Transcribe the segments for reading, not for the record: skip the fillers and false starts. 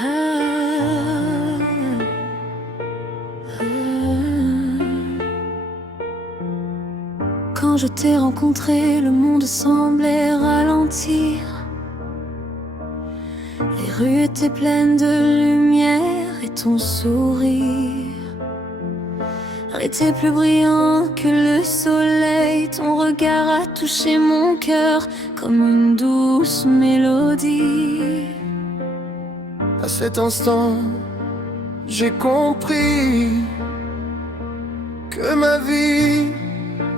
Ah, ah. Quand je t'ai rencontré, le monde semblait ralentir. Les rues étaient pleines de lumière et ton sourire était plus brillant que le soleil. Ton regard a touché mon cœur comme une douce mélodie. À cet instant, j'ai compris que ma vie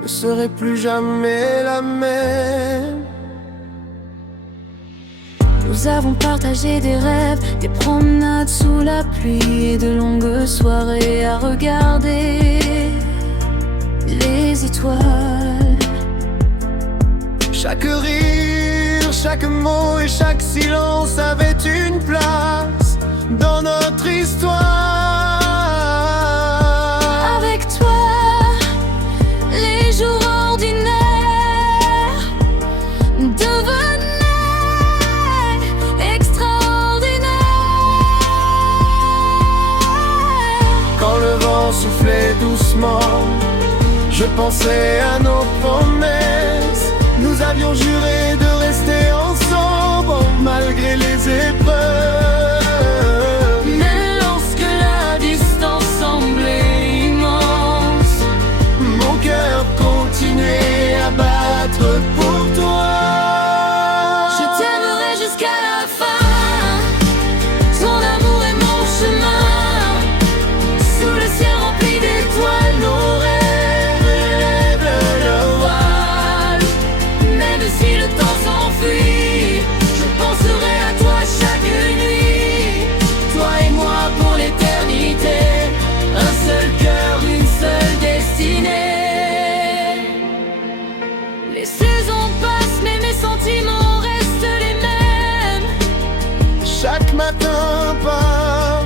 ne serait plus jamais la même. Nous avons partagé des rêves, des promenades sous la pluie et de longues soirées à regarder les étoiles. Chaque rire, chaque mot et chaque silence avait une place dans notre histoire. Avec toi, les jours ordinaires devenaient extraordinaires. Quand le vent soufflait doucement, je pensais à nos promesses. Nous avions juré de rester ensemble malgré les épreuves. Mais lorsque la distance semblait immense, mon cœur continuait à battre pour toi. je t'aimerai jusqu'à la fin. Ton amour est mon chemin. Sous le ciel rempli d'étoiles, nos rêves lèvent leur voile. Même si le temps s'enfuit, je penserai à toi chaque nuit. Toi et moi pour l'éternité, un seul cœur, une seule destinée. Les saisons passent mais mes sentiments restent les mêmes. Chaque matin part,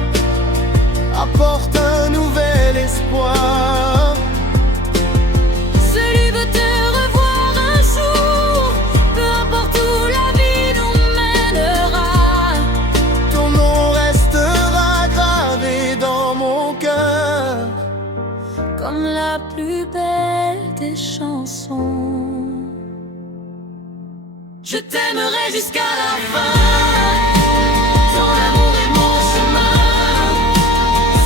apporte un nouvel espoir. Celui veut te revoir un jour, peu importe où la vie nous mènera. Ton nom restera gravé dans mon cœur. Comme la plus belle des chansons. Je t'aimerai jusqu'à la fin. Ton amour est mon chemin.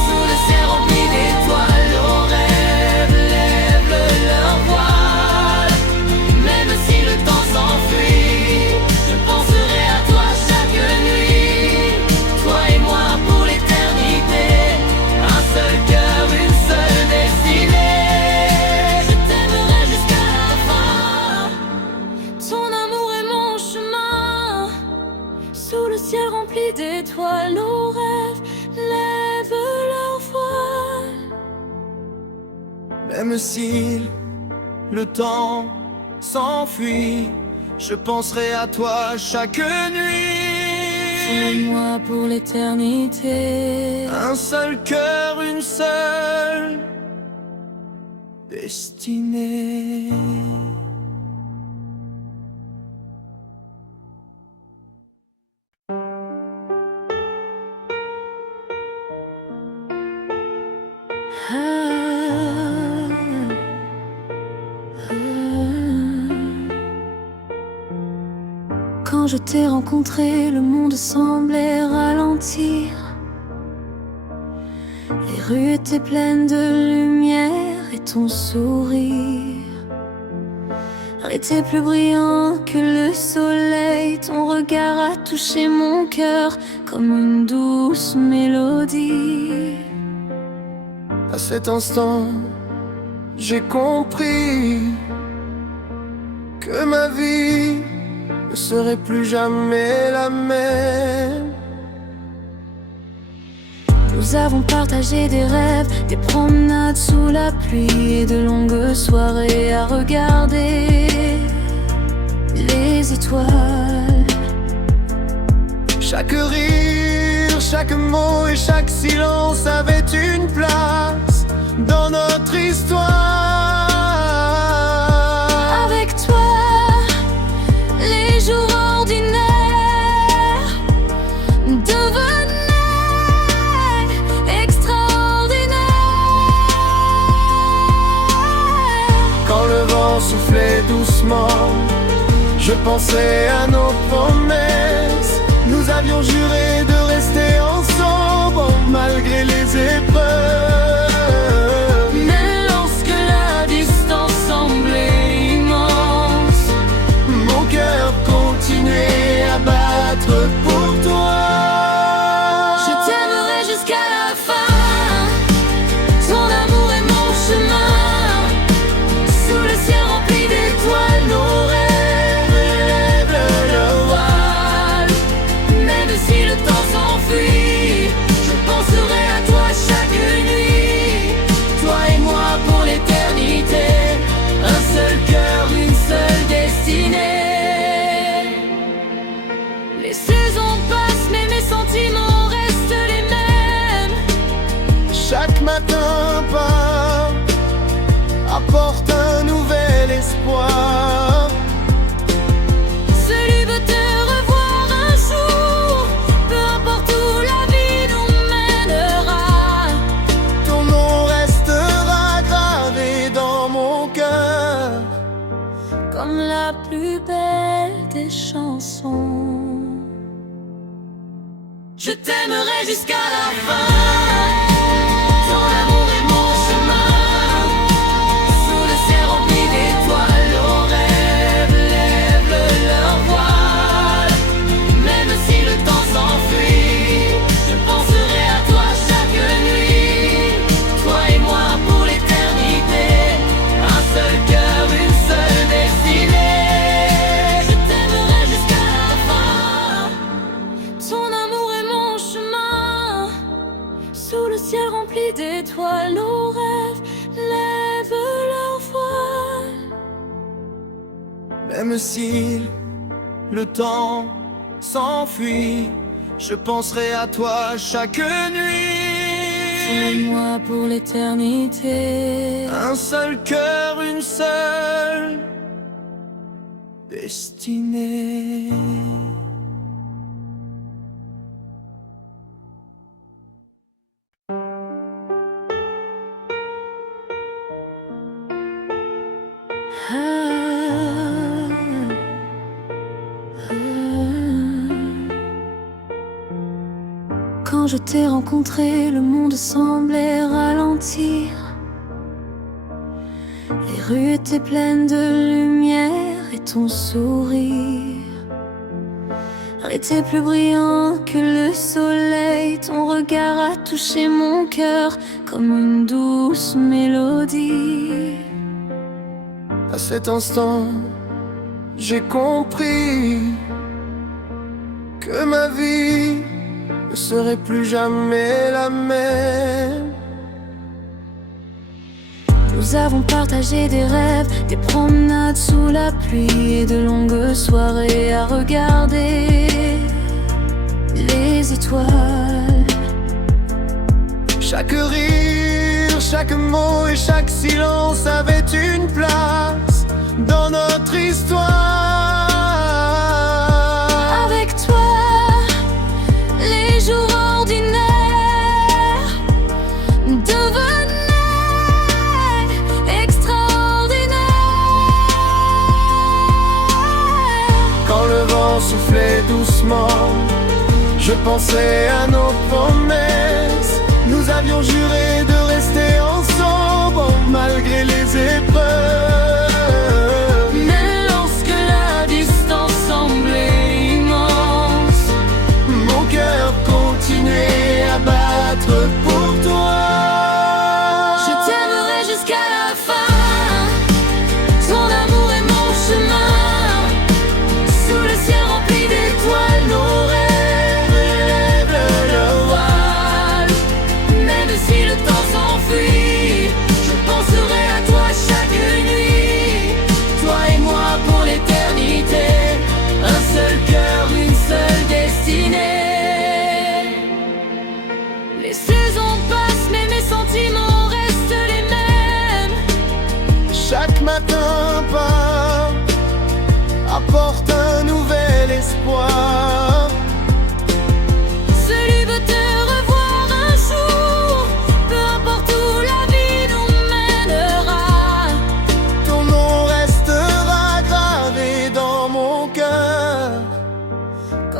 Sous le ciel rempli d'étoiles, nos rêves lèvent leur voile. Même si le temps s'enfuit, je penserai à toi chaque nuit. Toi et moi pour l'éternité, un seul cœur, une seule destinée. Je t'aimerai jusqu'à la fin. Ton amour est mon chemin. Sous le ciel rempli d'étoiles, nos rêves lèvent leur voile. Même si le temps s'enfuit, je penserai à toi chaque nuit. Moi pour l'éternité. Un seul cœur, une seule destinée. Ah, ah. Quand je t'ai rencontré, le monde semblait ralentir. Les rues étaient pleines de lumière et ton sourire était plus brillant que le soleil. Ton regard a touché mon cœur comme une douce mélodie. À cet instant, j'ai compris que ma vie ne serait plus jamais la même. Nous avons partagé des rêves, des promenades sous la pluie et de longues soirées à regarder les étoiles. Chaque rire, chaque mot et chaque silence avait une place dans notre histoire. Avec toi, les jours ordinaires devenaient doucement. Je pensais à nos promesses. Nous avions juré de rester ensemble malgré les épreuves. Mais lorsque la distance semblait immense, mon cœur continuait à battre pour toi. je t'aimerai jusqu'à la fin. Ton amour est mon chemin. Sous le ciel rempli d'étoiles, nos rêves lèvent le voile. Même si le temps s'enfuit, je penserai à toi chaque nuit. Toi et moi pour l'éternité, un seul cœur, une seule destinée. Les saisons passent mais mes sentiments restent les mêmes. Chaque matin part, apporte un nouvel espoir. Celui veut te revoir un jour, peu importe où la vie nous mènera. Ton nom restera gravé dans mon cœur. Comme la plus belle des chansons. Je t'aimerai jusqu'à la fin. Ton amour est mon chemin. Sous le ciel rempli d'étoiles, nos rêves lèvent leur voile. Même si le temps s'enfuit, je penserai à toi chaque nuit. Toi et moi pour l'éternité, un seul cœur, une seule destinée. Je t'aimerai jusqu'à la fin. Ton amour est mon chemin. Sous le ciel rempli d'étoiles, nos rêves lèvent leur voile. Même si le temps s'enfuit, je penserai à toi chaque nuit. Moi pour l'éternité. Un seul cœur, une seule destinée. Quand je t'ai rencontré, le monde semblait ralentir. Les rues étaient pleines de lumière et ton sourire était plus brillant que le soleil. Ton regard a touché mon cœur comme une douce mélodie. À cet instant, j'ai compris que ma vie ne serait plus jamais la même. Nous avons partagé des rêves, des promenades sous la pluie et de longues soirées à regarder les étoiles. Chaque rire, chaque mot et chaque silence avait une place dans notre histoire. Avec toi, les jours ordinaires devenaient extraordinaires. Quand le vent soufflait doucement, je pensais à nos promesses. Nous avions juré de rester ensemble malgré les épreuves. Mais lorsque la distance semblait immense, mon cœur continuait à battre pour toi. je t'aimerai jusqu'à la fin. Ton amour est mon chemin. Sous le ciel rempli d'étoiles, nos rêves lèvent le voile. Même si le temps s'enfuit, je penserai à toi chaque nuit.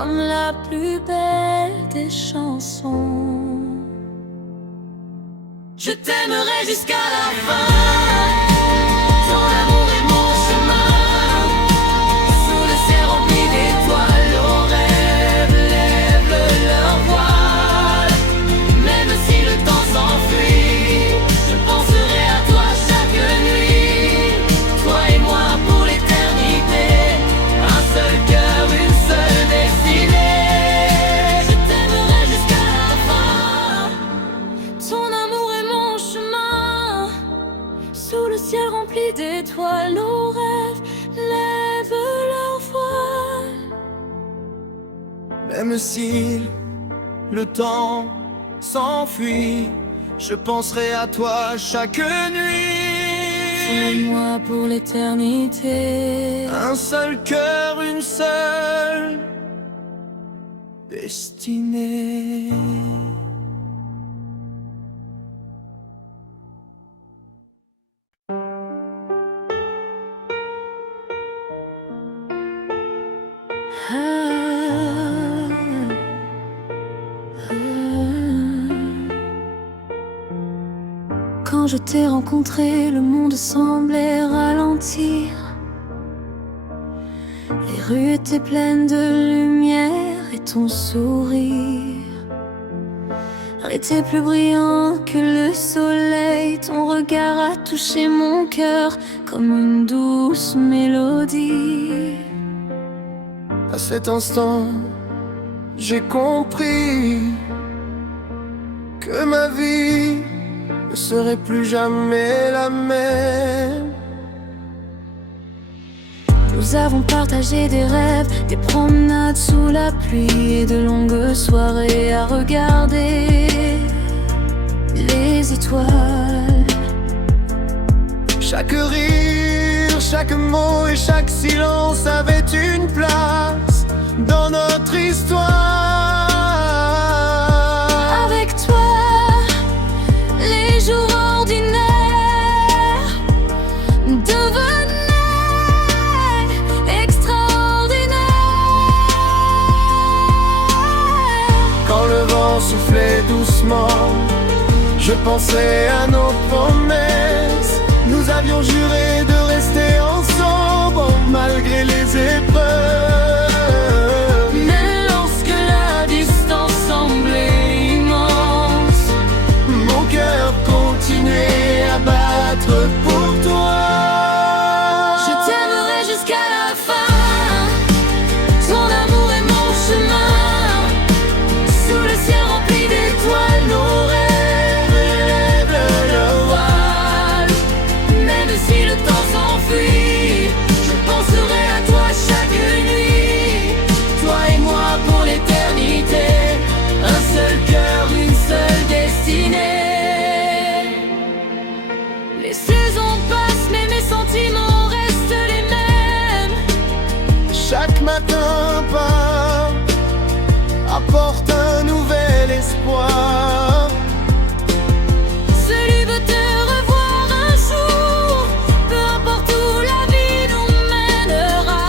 comme la plus belle des chansons. Je t'aimerai jusqu'à la fin. Ton amour est mon chemin. Sous le ciel rempli d'étoiles, nos rêves lèvent leur voile. Même si le temps s'enfuit, je penserai à toi chaque nuit. Toi et moi pour l'éternité, un seul cœur, une seule destinée. Je t'aimerai jusqu'à la fin. Ton amour est mon chemin. Sous le ciel rempli d'étoiles, nos rêves lèvent leur voile. Même si le temps s'enfuit, je penserai à toi chaque nuit. Toi et moi pour l'éternité, Un seul cœur, une seule destinée. Quand je t'ai rencontré, le monde semblait ralentir. Les rues étaient pleines de lumière et ton sourire était plus brillant que le soleil. Ton regard a touché mon cœur comme une douce mélodie. À cet instant, j'ai compris que ma vie ne serait plus jamais la même. Nous avons partagé des rêves, des promenades sous la pluie et de longues soirées à regarder les étoiles. Chaque rire, chaque mot et chaque silence avait une place dans notre histoire. Avec toi, les jours ordinaires devenaient extraordinaires. Quand le vent soufflait doucement, je pensais à nos promesses. Nous avions juré de rester ensemble malgré les épreuves. Mais lorsque la distance semblait immense, Mon cœur continuait à battre pour toi. je t'aimerai jusqu'à la fin. Ton amour est mon chemin. Sous le ciel rempli d'étoiles, nos rêves lèvent leur voile. Même si le temps s'enfuit, je penserai à toi chaque nuit. Toi et moi pour l'éternité, un seul cœur, une seule destinée. Les saisons passent mais mes sentiments restent les mêmes. Chaque matin part, apporte un nouvel espoir. Celui veut te revoir un jour, peu importe où la vie nous mènera.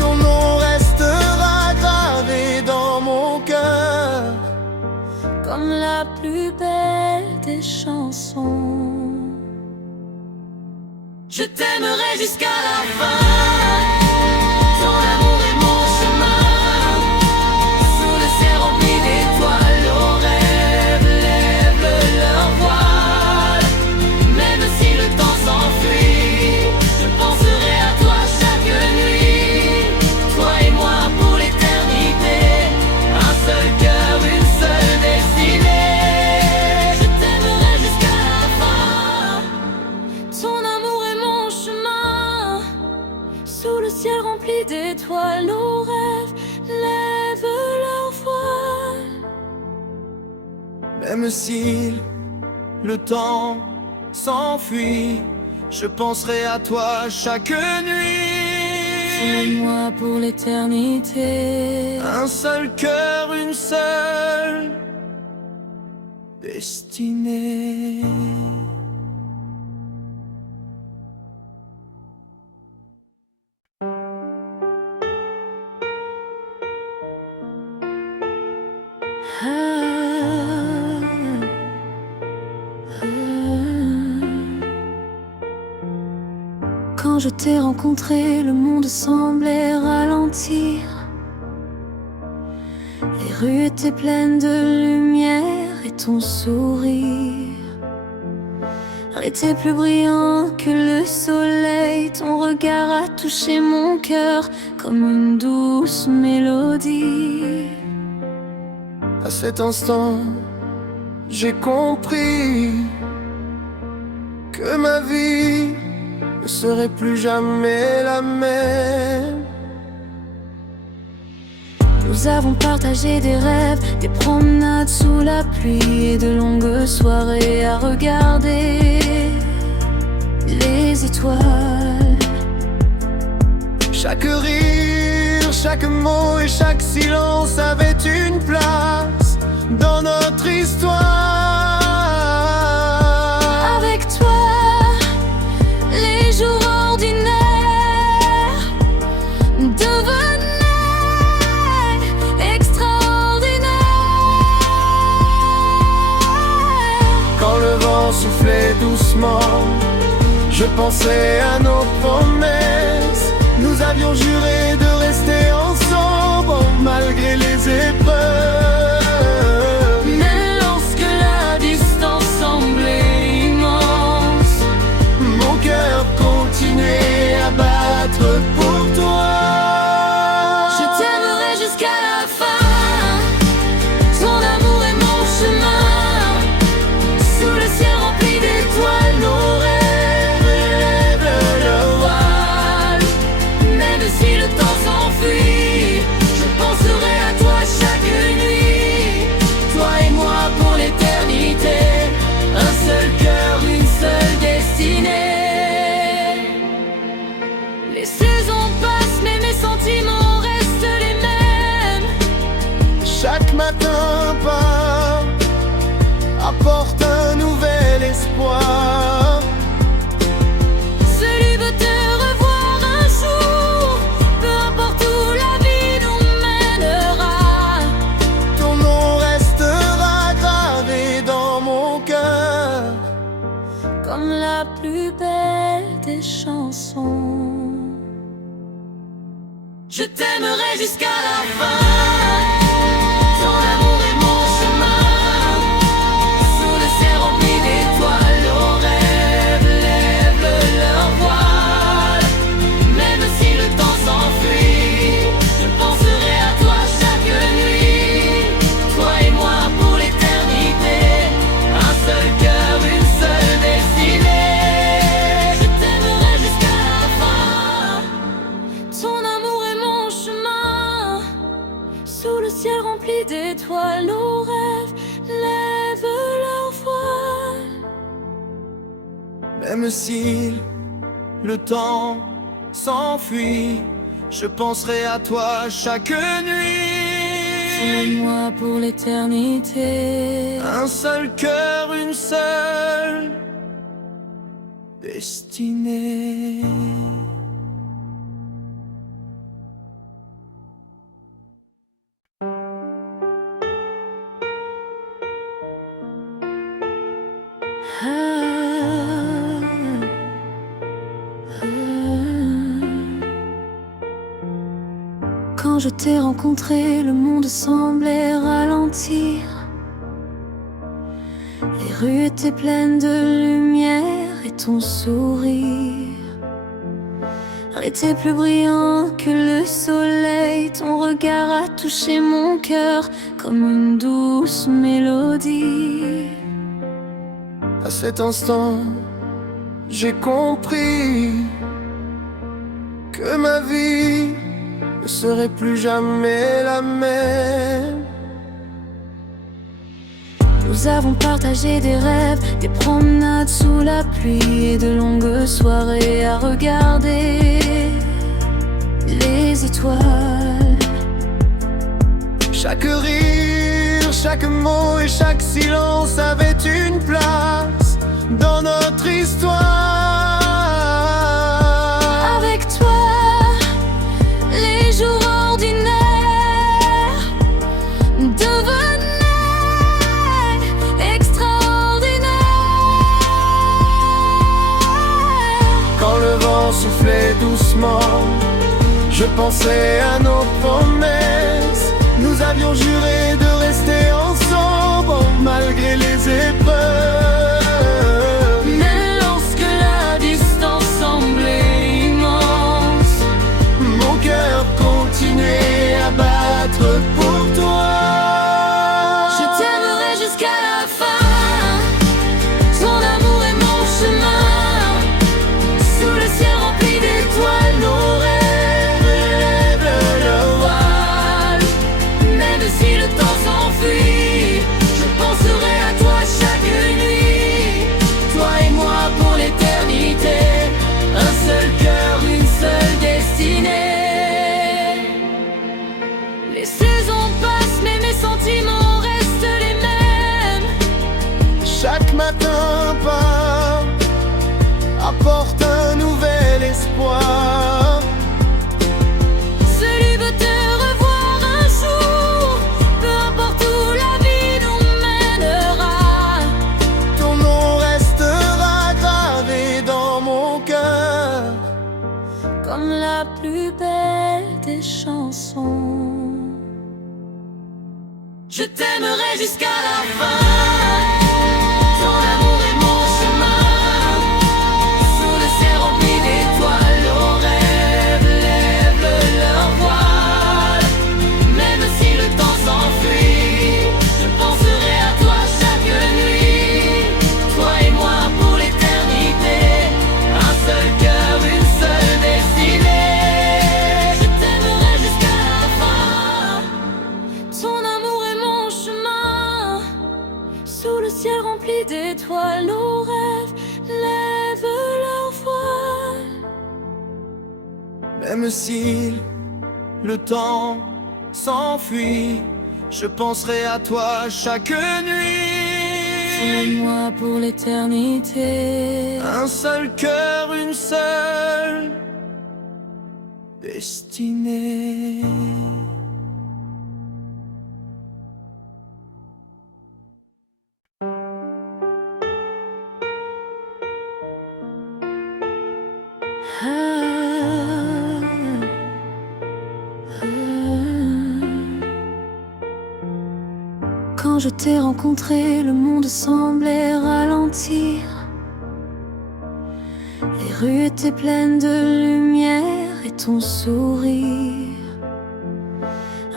Ton nom restera gravé dans mon cœur. Comme la plus belle des chansons. Je t'aimerai jusqu'à la fin. Ton amour est mon chemin. Sous le ciel rempli d'étoiles, nos rêves lèvent leur voile. Même si le temps s'enfuit, je penserai à toi chaque nuit. Toi et moi pour l'éternité, un seul cœur, une seule destinée. Je t'aimerai jusqu'à la fin. Ton amour est mon chemin. Sous le ciel rempli d'étoiles, nos rêves lèvent leur voile. Même si le temps s'enfuit, je penserai à toi chaque nuit. Toi et moi pour l'éternité, Un seul cœur, une seule destinée. Quand je t'ai rencontré, le monde semblait ralentir. Les rues étaient pleines de lumière et ton sourire était plus brillant que le soleil. Ton regard a touché mon cœur comme une douce mélodie. À cet instant, j'ai compris que ma vie ne serait plus jamais la même. Nous avons partagé des rêves, des promenades sous la pluie et de longues soirées à regarder les étoiles. Chaque rire, chaque mot et chaque silence avait une place dans notre histoire. Avec toi, les jours ordinaires devenaient extraordinaires. Quand le vent soufflait doucement, je pensais à nos promesses. Nous avions juré de rester ensemble malgré les épreuves. Mais lorsque la distance semblait immense, mon cœur continuait à battre pour toi. je t'aimerai jusqu'à la fin. Ton amour est mon chemin. Sous le ciel rempli d'étoiles, nos rêves lèvent leur voile. Même si le temps s'enfuit, je penserai à toi chaque nuit. Toi et moi pour l'éternité, un seul cœur, une seule destinée. Les saisons passent mais mes sentiments restent les mêmes. Chaque matin part, apporte un nouvel espoir. Celui veut te revoir un jour, peu importe où la vie nous mènera. Ton nom restera gravé dans mon cœur. Comme la plus belle des chansons. Je t'aimerai jusqu'à la fin. Ton amour est mon chemin. Sous le ciel rempli d'étoiles, nos rêves lèvent leur voile. Même si le temps s'enfuit, je penserai à toi chaque nuit. Toi et moi pour l'éternité, un seul cœur, une seule destinée. Je t'aimerai jusqu'à la fin. Ton amour est mon chemin. Sous le ciel rempli d'étoiles, nos rêves lèvent leur voile. Même si le temps s'enfuit, je penserai à toi chaque nuit. Moi pour l'éternité. Un seul cœur, une seule destinée. Quand je t'ai rencontré, le monde semblait ralentir. Les rues étaient pleines de lumière et ton sourire était plus brillant que le soleil. Ton regard a touché mon cœur comme une douce mélodie. À cet instant, j'ai compris que ma vie ne serait plus jamais la même. Nous avons partagé des rêves, des promenades sous la pluie et de longues soirées à regarder les étoiles. Chaque rire, chaque mot et chaque silence avait une place dans notre histoire. Avec toi, les jours ordinaires devenaient pensais à nos promesses. Nous avions juré de rester ensemble malgré les épreuves. Mais lorsque la distance semblait immense, mon cœur continuait à battre pour toi. je t'aimerai jusqu'à la fin. Ton amour est mon chemin. Sous le ciel rempli d'étoiles, nos rêves lèvent le voile. Même si le temps s'enfuit, je penserai à toi chaque nuit. Toi et moi pour l'éternité, un seul cœur, une seule destinée. Les saisons passent mais mes sentiments restent les mêmes. Chaque matin part, apporte un nouvel espoir. Celui veut te revoir un jour, peu importe où la vie nous mènera. Ton nom restera gravé dans mon cœur. Comme la plus belle des chansons. Je t'aimerai jusqu'à la fin. Ton amour est mon chemin. Sous le ciel rempli d'étoiles, nos rêves lèvent leur voile. Même si le temps s'enfuit, je penserai à toi chaque nuit. Toi et moi pour l'éternité, un seul cœur, une seule destinée. Je t'aimerai jusqu'à la fin. Ton amour est mon chemin. Sous le ciel rempli d'étoiles, nos rêves lèvent leur voile. Même si le temps s'enfuit, je penserai à toi chaque nuit. Moi pour l'éternité. Un seul cœur, une seule destinée. Quand je t'ai rencontré, le monde semblait ralentir. Les rues étaient pleines de lumière et ton sourire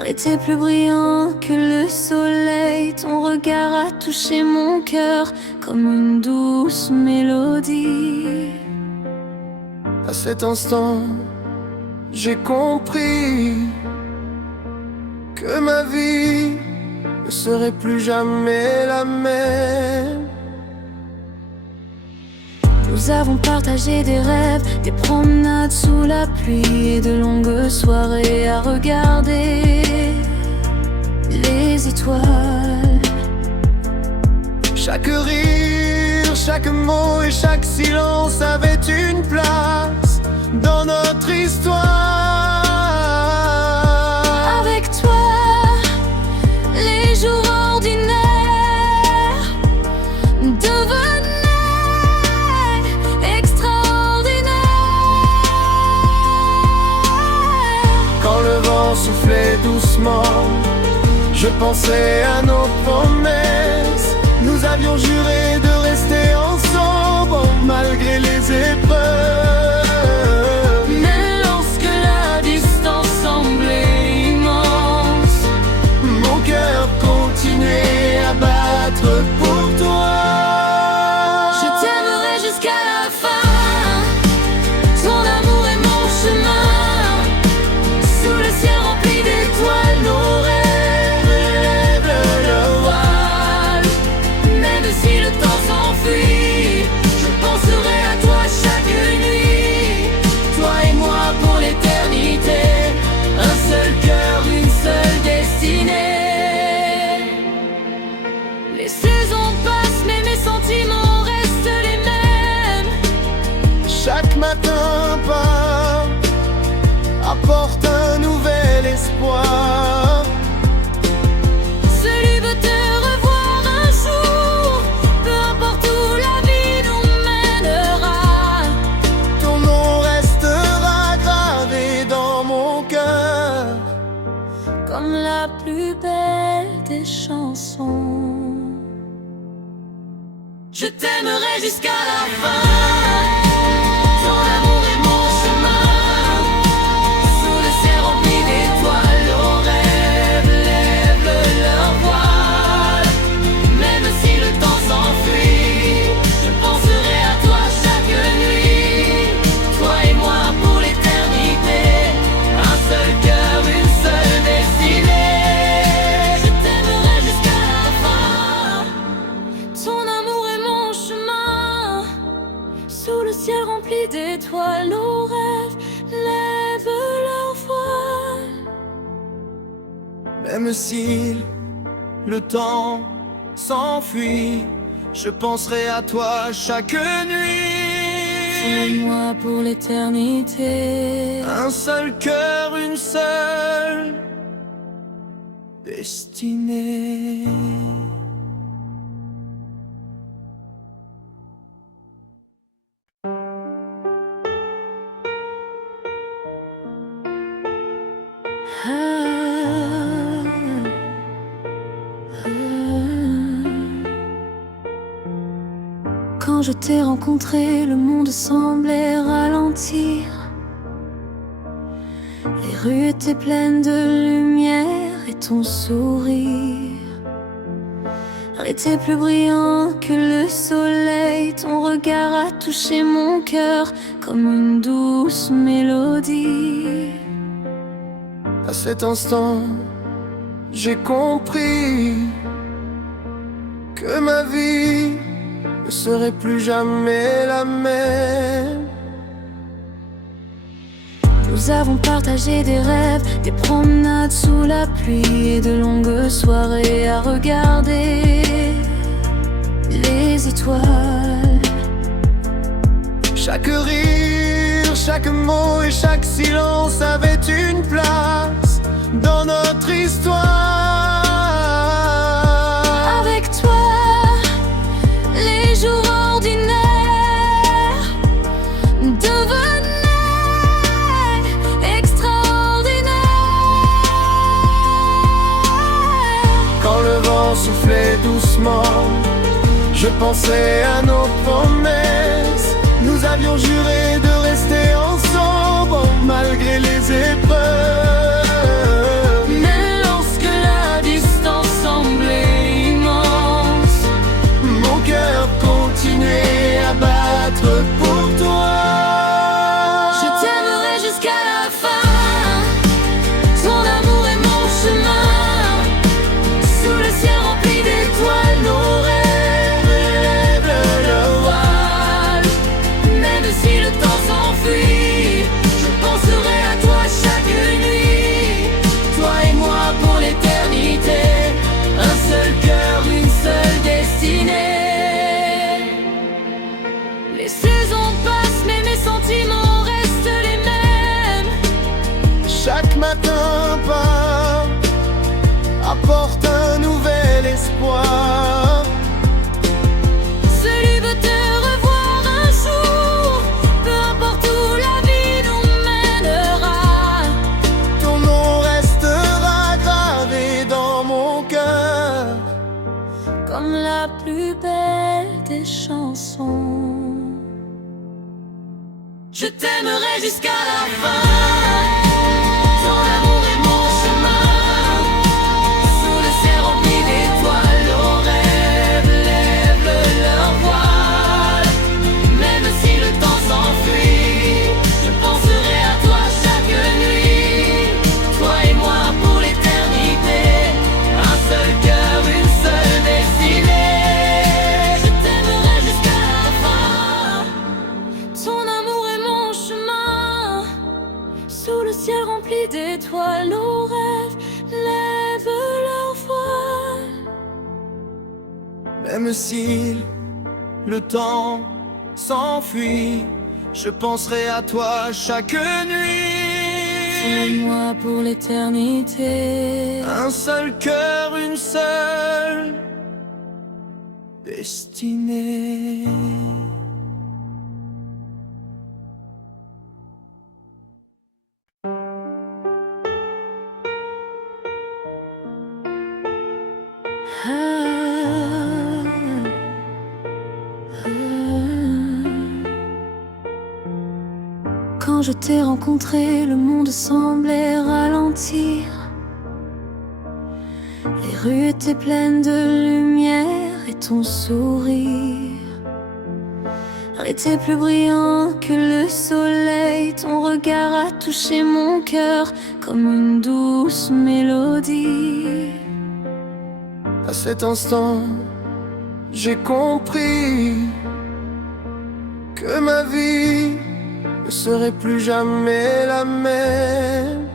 était plus brillant que le soleil. Ton regard a touché mon cœur comme une douce mélodie. À cet instant, j'ai compris que ma vie ne serait plus jamais la même. Nous avons partagé des rêves, des promenades sous la pluie et de longues soirées à regarder les étoiles. Chaque rire, chaque mot et chaque silence avait une place dans notre histoire. Avec toi, les jours ordinaires devenaient extraordinaires. Quand le vent soufflait doucement, je pensais à nos promesses. Nous avions juré de rester ensemble malgré les épreuves. Mais lorsque la distance semblait immense, mon cœur continuait à battre pour toi. je t'aimerai jusqu'à la fin. Ton amour est mon chemin. Sous le ciel rempli d'étoiles, nos rêves lèvent le voile. Même si le temps s'enfuit, je penserai à toi chaque nuit. Toi et moi pour l'éternité, un seul cœur, une seule destinée. Les saisons passent mais mes sentiments restent les mêmes. Chaque matin part, apporte un nouvel espoir. Celui veut te revoir un jour, peu importe où la vie nous mènera. Ton nom restera gravé dans mon cœur. comme la plus belle des chansons. Je t'aimerai jusqu'à la fin. Ton amour est mon chemin. Sous le ciel rempli d'étoiles, nos rêves lèvent leur voile. Même si le temps s'enfuit, je penserai à toi chaque nuit. Toi et moi pour l'éternité, un seul cœur, une seule destinée. Je t'aimerai jusqu'à la fin. Ton amour est mon chemin. Sous le ciel rempli d'étoiles, nos rêves lèvent leur voile. Même si le temps s'enfuit, je penserai à toi chaque nuit. Moi pour l'éternité, Un seul cœur, une seule destinée. Quand je t'ai rencontré, le monde semblait ralentir. Les rues étaient pleines de lumière et ton sourire était plus brillant que le soleil. Ton regard a touché mon cœur comme une douce mélodie. À cet instant, j'ai compris que ma vie ne serait plus jamais la même. Nous avons partagé des rêves, des promenades sous la pluie et de longues soirées à regarder les étoiles. Chaque rire, chaque mot et chaque silence avait une place dans notre histoire. Avec toi, les jours ordinaires devenaient extraordinaires. Quand le vent soufflait doucement, je pensais à nos promesses. Nous avions juré de rester ensemble malgré les épreuves. Mais lorsque la distance semblait immense, Mon cœur continuait à battre pour toi. je t'aimerai jusqu'à la fin. Ton amour est mon chemin. Sous le ciel rempli d'étoiles, nos rêves lèvent leur voile. Même si le temps s'enfuit, je penserai à toi chaque nuit. Toi et moi pour l'éternité, un seul cœur, une seule destinée. Les saisons passent mais mes sentiments restent les mêmes. Chaque matin part, apporte un nouvel espoir. Celui veut te revoir un jour, peu importe où la vie nous mènera. Ton nom restera gravé dans mon cœur. Comme la plus belle des chansons. Je t'aimerai jusqu'à la fin. Ton amour est mon chemin. Sous le ciel rempli d'étoiles, nos rêves lèvent leur voile. Même si le temps s'enfuit, je penserai à toi chaque nuit. Toi et moi pour l'éternité, un seul cœur, une seule destinée. Je t'aimerai jusqu'à la fin. Ton amour est mon chemin. Sous le ciel rempli d'étoiles, nos rêves lèvent leur voile. Même si le temps s'enfuit, je penserai à toi chaque nuit. Moi pour l'éternité, Un seul cœur, une seule destinée. Ah, ah. Quand je t'ai rencontré, le monde semblait ralentir. Les rues étaient pleines de lumière et ton sourire était plus brillant que le soleil. Ton regard a touché mon cœur comme une douce mélodie. À cet instant, j'ai compris que ma vie ne serait plus jamais la même.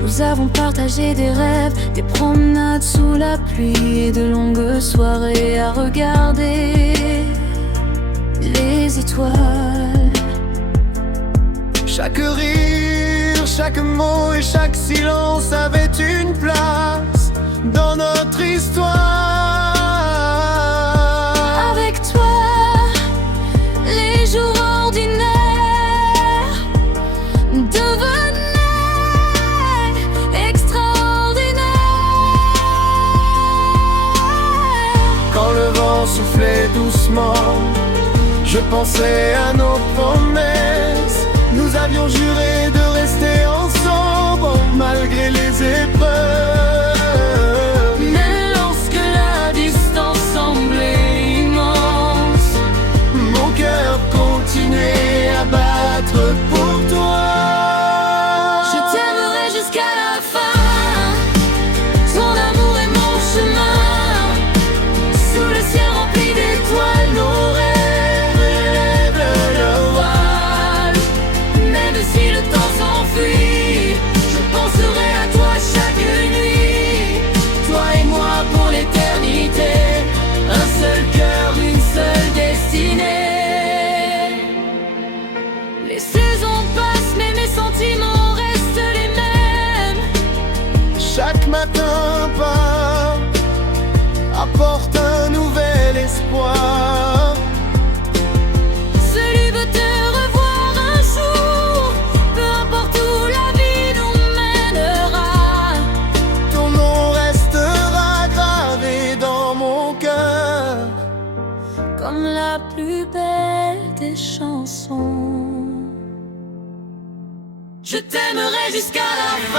Nous avons partagé des rêves, des promenades sous la pluie et de longues soirées à regarder les étoiles. Chaque rire, chaque mot et chaque silence avait une place dans notre histoire. Avec toi, les jours ordinaires devenaient extraordinaires. Quand le vent soufflait doucement, je pensais à nos promesses. Nous avions juré de rester ensemble malgré les épreuves. Mais lorsque la distance semblait immense, mon cœur continuait à battre pour toi. je t'aimerai jusqu'à la fin. Ton amour est mon chemin. Sous le ciel rempli d'étoiles, nos rêves élèvent le voile. Même si le temps s'enfuit, je penserai à toi chaque nuit. Toi et moi pour l'éternité, un seul cœur, une seule destinée. Les saisons passent mais mes sentiments restent les mêmes. Chaque matin part, apporte un nouvel espoir. Celui veut te revoir un jour, peu importe où la vie nous mènera. Ton nom restera gravé dans mon cœur. Comme la plus belle des chansons. Je t'aimerai jusqu'à la fin.